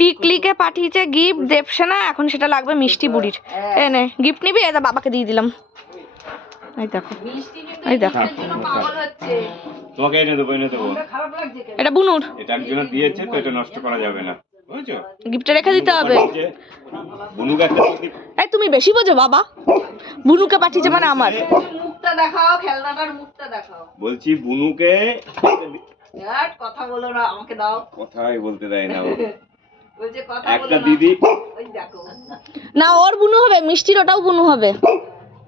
টিকলিকে পাঠিয়েছে গিফট দেবসেনা, এখন সেটা লাগবে মিষ্টি বুড়ির। এনে গিফট নিবি, এটা বাবাকে দিয়ে দিলাম। এই দেখো, এই দেখো, তোমাকে এনে দেবো, এটা বুনুর, এটা একজনের দিয়েছে তো, এটা নষ্ট করা যাবে না, বুঝছো? গিফটে রেখে দিতে হবে। বুনুকে একটা এই তুমি বেশি বোঝো বাবা, বুনুকে পাঠিয়েছে মানে আমার। মুখটা দেখাও, খেলনাটার মুখটা দেখাও। বলছি বুনুকে কথা বলো না, আমাকে দাও। কথাই বলতে দেয় না, বলছে কথা একটা দিদি। ওই দেখো না, ওর বুনু হবে, মিষ্টির ওটাও বুনু হবে।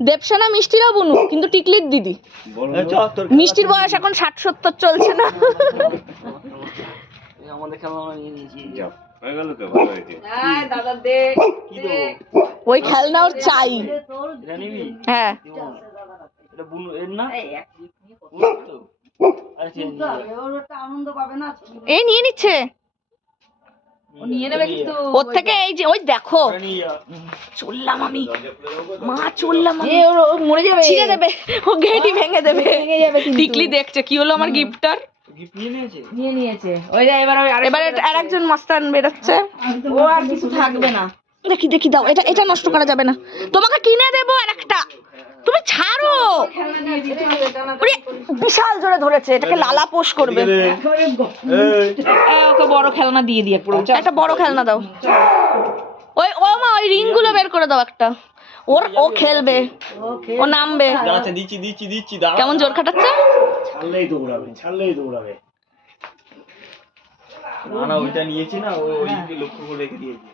দেবসেনা মিষ্টিরও বুনু, কিন্তু টিকলির দিদি। মিষ্টির বয়স এখন 60-70 চলছে না। আমাদের খেলনা নিয়ে নিয়েছি। হয়ে গেল তো, ভালো হয়েছে। হ্যাঁ দাদা দে। ওই খেলনা ওর চাই। এটা নিবি? হ্যাঁ, এটা বুনু এর না? আনন্দ পাবে না, এই নিয়ে নিচ্ছে ও নিয়ে নেবে কিন্তু। ওর থেকে। এই যে ওই দেখো, চললাম আমি, মা চললাম আমি। মরে যাবে, ছিঁড়ে দেবে, ও গেটই ভেঙে দেবে। ভেঙে যাবে কিন্তু। টিকলি দেখছে কি হলো আমার গিফটটার। গিফট নিয়ে নিয়েছে? নিয়ে নিয়েছে। ওই যে এবার আরেকজন মস্তান বেরোচ্ছে। ও আর কিছু থাকবে না। দেখি দেখি দাও, এটা এটা নষ্ট করা যাবে না। তোমাকে কিনে দেবো আরেকটা, তুমি ছাড়ো। খেলনা নিয়ে দিতে হবে, টানা ওরে, বিশাল জোরে ধরেছে, এটাকে লালা পোষ করবে। ওকে বড় খেলনা দিয়ে দিয়ে একটা বড় খেলনা দাও। ওই ও মা, ওই রিং গুলো বের করে দাও একটা। ও খেলবে, ও নামবে। আচ্ছা দিচ্ছি দিচ্ছি দিচ্ছি, দাঁড়া। কেমন জোর খাটাচ্ছে। ছাড়লেই দৌড়াবে, ছাড়লেই দৌড়াবে। না না, ওইটা নিয়েছি না, ওইকে লক্ষ্য করে রেখে দিয়েছি।